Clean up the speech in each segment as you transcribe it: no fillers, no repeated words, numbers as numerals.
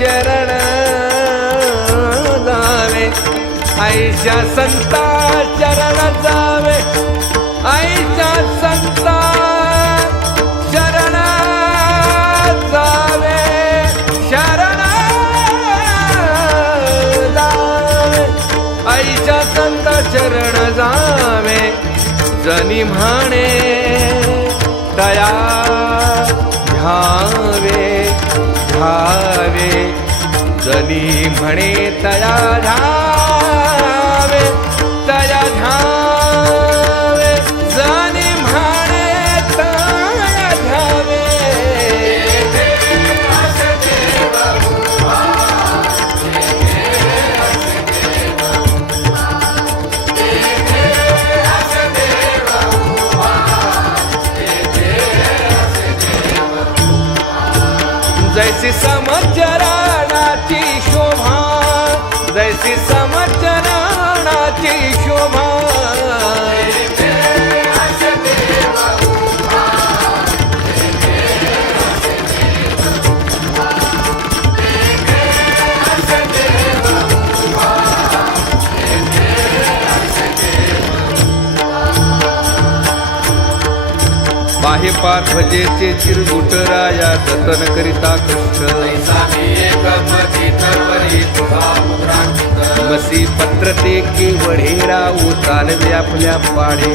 चरण जावे आईच्या संता चरण जावे आईच्या संता शरण जावे शरण जावे आईच्या संत चरण जावे जनी म्हणे दया घ्यावे घ्यावे जनी म्हणे दया घ्यावे दया घ्यावे जनी म्हणे दया घ्यावे जैसी समचरणाची शोभा जैसी समचरणाची शोभा बाहे पार्वजेचे चिरगुटराया जतन करिता कष्ट मसी पत्र ते केवढेरा उचालवे आपल्या पाडे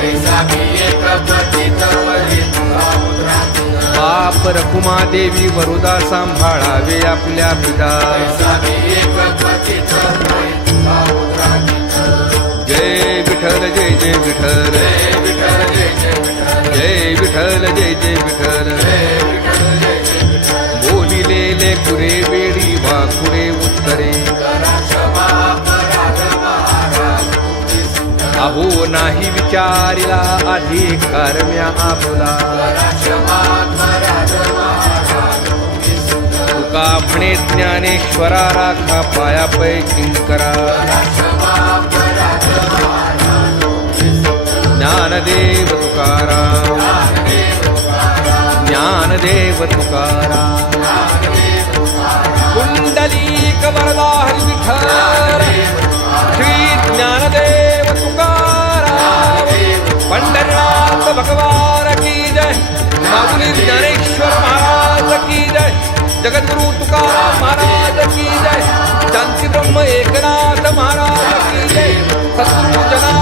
बाप रखुमा देवी वरुदा सांभाळावे आपल्या पिता जय विठ्ठल जय जय विठ्ठल जय विठ्ठल जय जय विठ्ठल बोलिलेले पुरे वेडी वाकुडे उत्तरे अहो नाही विचारिला अधिकार म्या आपला तुका म्हणे ज्ञानेश्वरा राखा पायापै किंकरा ज्ञानदेव तुकाराम ज्ञानदेव तुकाराम कुंडलीक वरदा हरी विठ्ठल श्री ज्ञानदेव तुकाराम पंढरनाथ भगवान की जय माऊली ज्ञानेश्वर महाराज की जय जगद्गुरु तुकाराम महाराज की जय शांती ब्रह्म एकनाथ महाराज की जय सद्गुरु जना